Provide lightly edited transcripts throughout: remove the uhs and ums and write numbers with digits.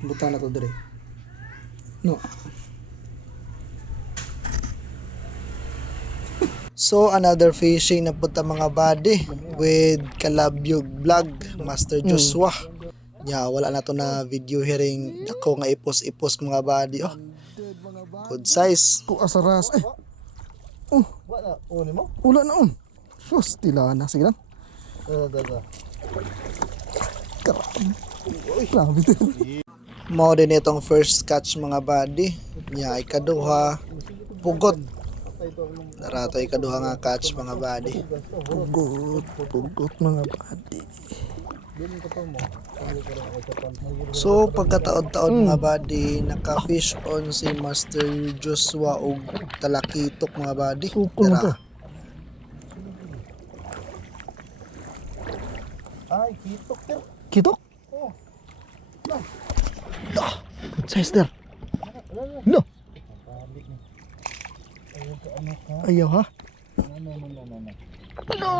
Buta na to dire. No. So another fishing na punta mga buddy with Kalabyog Vlog, Master Joshua. Wala na to na video hearing dako nga ipos mga buddy. Oh. Good size. Ku asaras wala mo? Wala na on. Sus tila na sige lang. Grabe to. Mao din itong first catch mga buddy. Ikaduha pugot. Narato ikaduha nga catch mga buddy. Pugot mga buddy. So pagkataon-taon mga buddy, naka-fish on si Master Joshua og talakitok mga buddy. Tara. Ay, kitok ter. Kitok? Oh. Good size ter. No. Ayaw ha? No.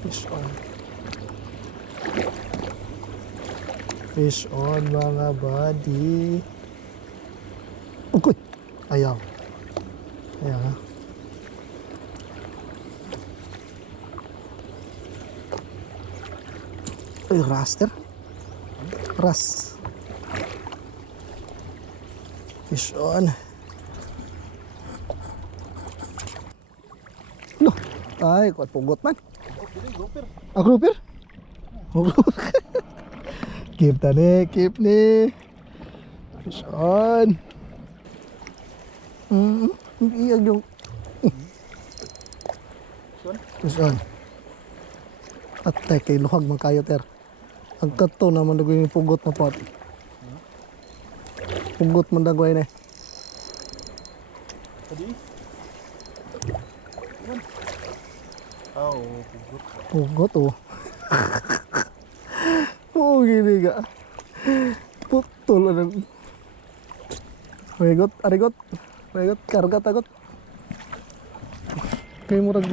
Fish on. Fish on mga buddy. Ukoy. Ayaw. Ayaw ha? Ay, raster. Ras. Fish on. No. Ay, kuat pugot man. Ah, grouper? Keep ni. Fish on. Iyag yung. Fish on. Atay kay luhag magkayo ter. Ang kato naman dagway yung pugot na pot. Pugot man dagway na. Oh, pugot. Pugot oh. Oh, gini ka. Putol na. Arigot. Karga tagot. Kaya murag.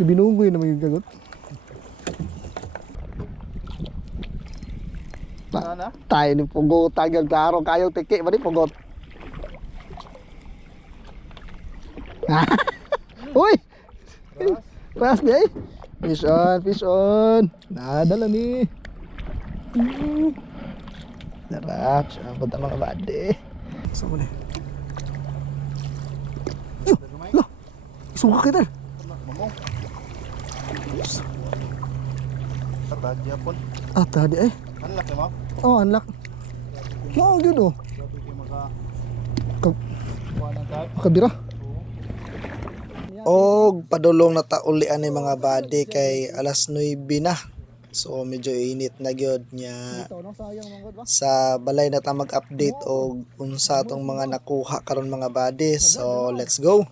Binunggoy na may gagot. Tayo ni pugot. Tagal klaro kayo tiki. Ba ni pugot? Uy! Ras di ay. Fish on. Nadala ni. Darap. Siya punta mga bade. Saan mo na? Lo! Suka kita. Tadi pun. Tadi eh. Unlock ya, Mau? Oh, unlock. Mau gitu. Kabira. Og padulong na taulian ni mga body kay alas 9 na. So medyo init na gyud nya. Sa balay na ta mag-update og unsa tong mga nakuha karon mga body. So let's go.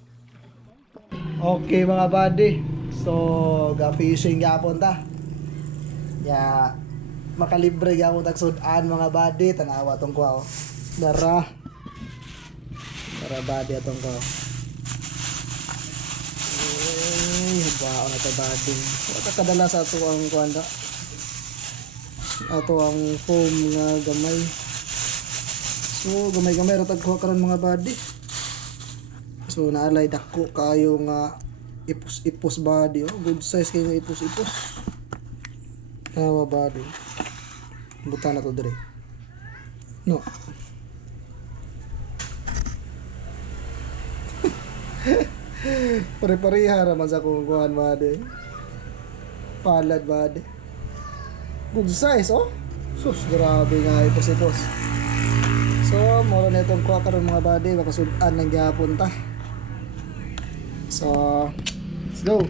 Okay mga body. So ga fishing gyapon ta. Ya makalibre gyapon tag sud-an mga body, tanawa tong kuha. Dara body atong kuha. Wow, na to body. Wala kadala sa ato ang kuanda. Ato ang foam nga gamay. So gamay ra tag kuha karon mga body. So naalay dako kayo nga ipos body. Oh, good size kayo nga ipos. Tawa body. Buta na to dire. No. Pare-pareha naman sa kung kuhan bade. Palad bade. Good size oh. Sus, grabe nga ipos. So, mura na itong kuha karon mga bade. Makasudan ng gyapon ta. So, let's go.